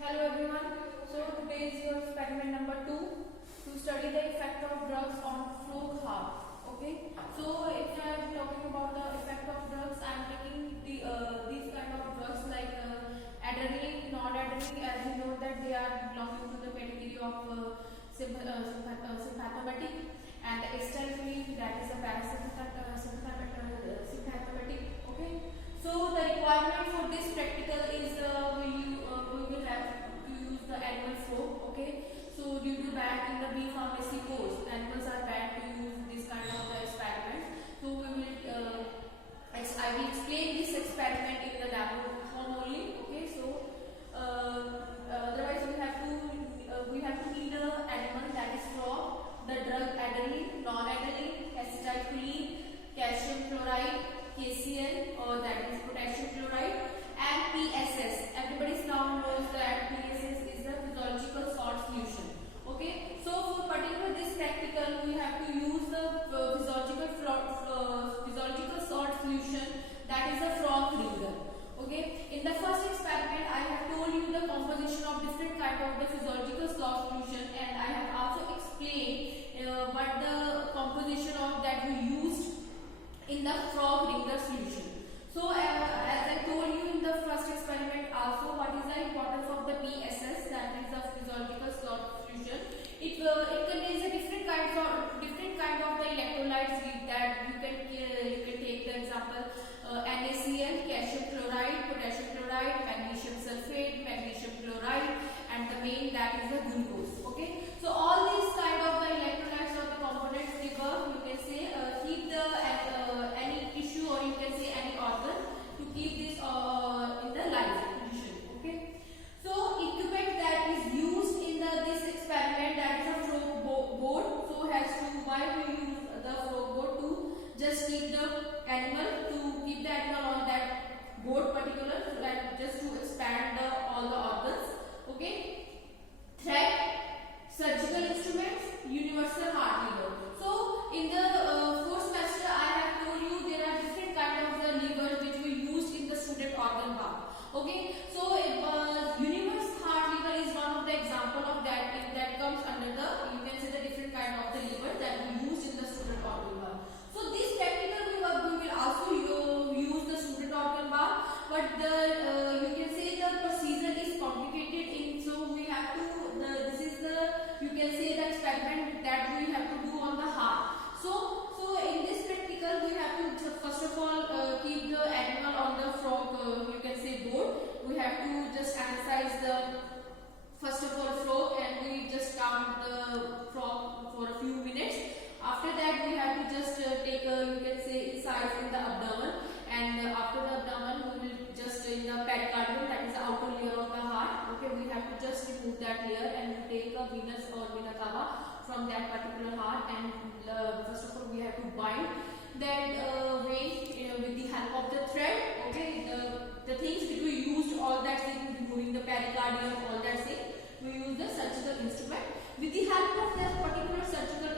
Hello everyone. So today is your experiment number 2 to study the effect of drugs on frog heart. Okay. So if I am talking about the effect of drugs, I am taking these kind of drugs like adrenaline, non-adrenaline, as you know that they are belonging to the category of sympathetic, and acetylcholine, that is a sympathetic. Okay. So the requirement for this practical is we will have to use the animal frog. Okay. So due to that in the B pharmacy course, animals are banned to use this kind of the experiment. So we will I will explain this experiment in the lab form only. Okay. So otherwise we have to need the animal, that is frog, the drug adrenaline, non-adrenaline, acetylcholine, calcium chloride, KCl, or that is potassium chloride, and PSS. Everybody now knows that PSS is the physiological salt solution. Okay. So for particular this practical, we have to use the physiological salt solution, that is a frog ringer. Okay. In the first experiment, I have told you the composition of different kind of the physiological salt solution, and I have also explained what the composition of that we used in the frog ringer solution. So as I told you in the first experiment also, what is the importance of the PSS, that is the physiological salt solution. It contains a different kind of the electrolytes that you can take the example NaCl, calcium chloride, potassium chloride, magnesium sulfate, magnesium chloride, and the main that is the glucose. Okay. So all these kind of the electrolytes or the components trigger, you can say keep the any tissue, or you can say any organ, to keep this in the live condition. Okay. So equipment that is used in this experiment, that is a frog board. So why we use the frog board? To just keep the animal on that board particular, so that just to expand all the organs. Okay. Thread, surgical instruments, universal heart lever. So in the fourth semester, I have told you there are different kind of the levers which we used in the student organ bar. Okay. So universal heart lever is one of the example of that. That comes under the, you can say, the different kind of the lever that we used in the student organ bar. So this practical we will also use the student organ bar, but the you can say the procedure is complicated. So we have to this is the, you can say, the experiment that we have to do on the heart. So in this practical we have to first of all keep the animal on the frog you can say board. We have to just analyze the first of all frog, and we just count the frog for a few minutes. After that we have to just take you can say incise in the abdomen, and after the abdomen we will just in the pericardium, that is the outer layer of the heart. Okay. We have to just remove that layer and take a venous or vena cava from that particular heart, and first of all we have to bind that vein with the help of the thread. Okay. The things which we used, all that thing, removing the pericardium, all that thing, we use the surgical instrument. With the help of that particular surgical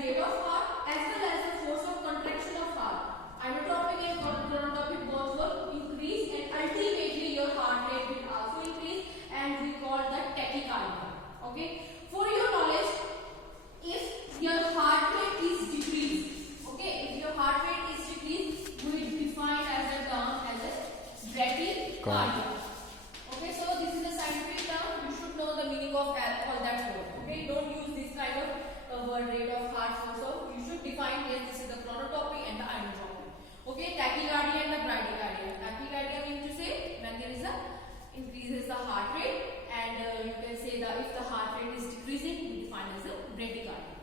rate of heart as well as the force of contraction of heart. Inotropic and chronotropic both will increase, and ultimately your heart rate will also increase, and we call that tachycardia. Okay. For your knowledge, if your heart rate is decreased, okay, if your heart rate is decreased, we will define as a term as a bradycardia. Okay, so this is a scientific term. You should know the meaning of all that word. Okay, don't use this kind of word rate of heart force. So you should define yes, this is the chronotropy and the inotropy. Okay, tachycardia and the bradycardia. Tachycardia means to say when there is a increases the heart rate, and you can say that if the heart rate is decreasing, we define as a bradycardia.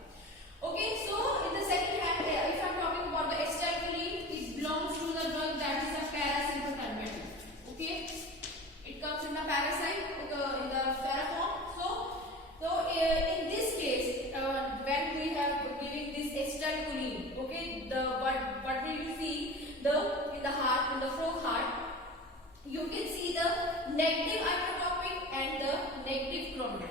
Okay, so in the second hand, if I am talking about the acetylcholine, it belongs to the drug that is a parasympathetic. Okay, it comes in the parasite in the paraform. So in this case, when we have giving this acetylcholine, okay, what will you see in the heart, in the frog heart, you can see the negative inotropic and the negative chronotropic.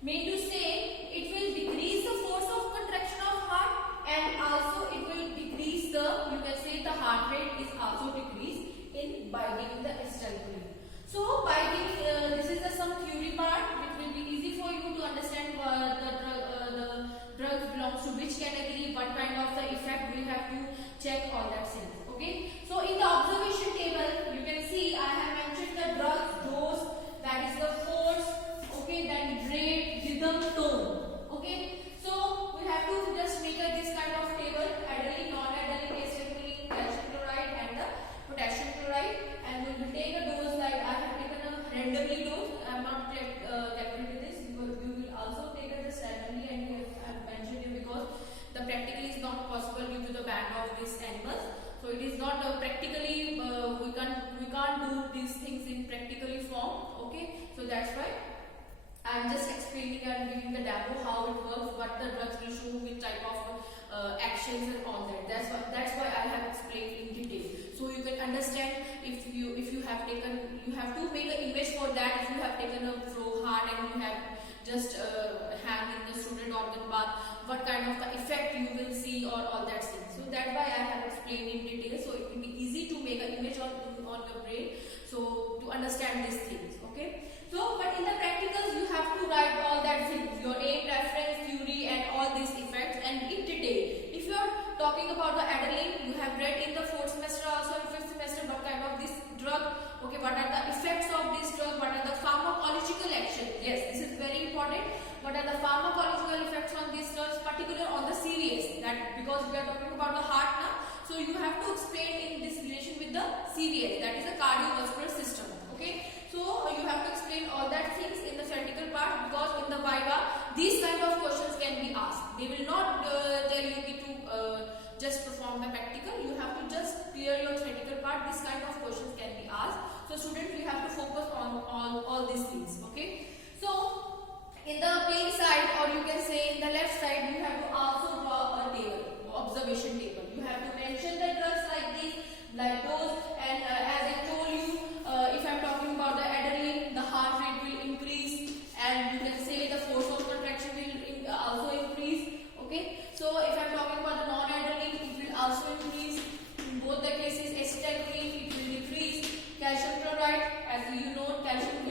Mean to say, it will decrease the force of contraction of heart, and also it will decrease the, you can say the heart rate is also decreased in by giving the acetylcholine. So by giving this is some theory part, it will be easy for you to understand the drugs belongs to which category, what kind of the effect we have to check all that things. Okay. So in the observation table, you can see I have mentioned the drug dose, that is the force, okay, then rate, rhythm, tone. Okay. So we have to just make this kind of table: adrenaline, non-adrenaline, acetylcholine, calcium chloride, and the potassium chloride. And we will take a dose like I have taken a randomly dose. I am not calculating this because you will also take it just randomly, and I have mentioned it because the practical is not possible due to the ban of these animals. So it is not practically we can't do these things in practically form. Okay, so that's why I am just explaining and giving the demo how it works, what the drugs will show, which type of actions and all that. That's why I have explained in detail. So you can understand if you have taken, you have to make an image for that. If you have taken a frog heart and you have just hang in the student organ bath, what kind of the effect you will see or all that thing. So that's why I have explained in detail. So it will be easy to make an image on your brain. So to understand these things. Okay. So but in the practicals you have to write all that things, your aim, reference, theory, and all these effects, and in detail. If you are talking about the adrenaline, you have read in the 4th semester also in 5th semester what kind of this drug, okay, what are the effects of this drug, what are the pharmacological action. Yes, this is very important. What are the pharmacological effects on these drugs, particular on the CVS, that because we are talking about the heart now, so you have to explain in this relation with the CVS, that is a cardiovascular system. Okay, so you have to explain all that things in the theoretical part, because in the Viva these kind of questions can be asked. They will not tell you to just perform the practical. You have to just clear your theoretical part. This kind of questions can be asked. So students, we have to focus on all these things. Okay. So in the plain side, or you can say in the left side, you have to also draw a table, observation table. You have to mention the drugs like this, like those, and as I told you, if I am talking about the adrenaline, the heart rate will increase, and you can say the force of contraction will also increase. Okay. So if I am talking about the non-adrenaline, it will also increase. In both the cases, acetylcholine, it will decrease. Calcium chloride, as you know, calcium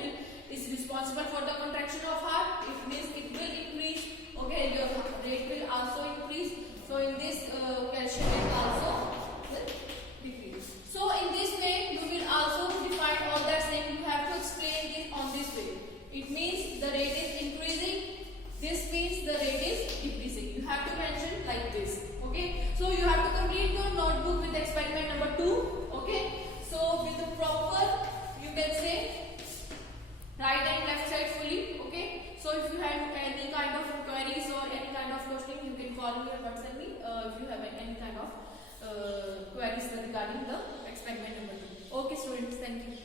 is responsible for the contraction of heart. It means it will increase. Okay, your rate will also increase. So in this calcium rate also will decrease. So in this way, you will also define all that thing. You have to explain this on this way. It means the rate is increasing. This means the rate is decreasing. You have to mention like this. Okay. So you have to complete your notebook with experiment number 2. Okay. So with the proper, you can say right and left side fully. Okay. So if you have any kind of queries or any kind of question, you can call me or WhatsApp me if you have any kind of queries regarding the experiment number 2. Okay students, thank you.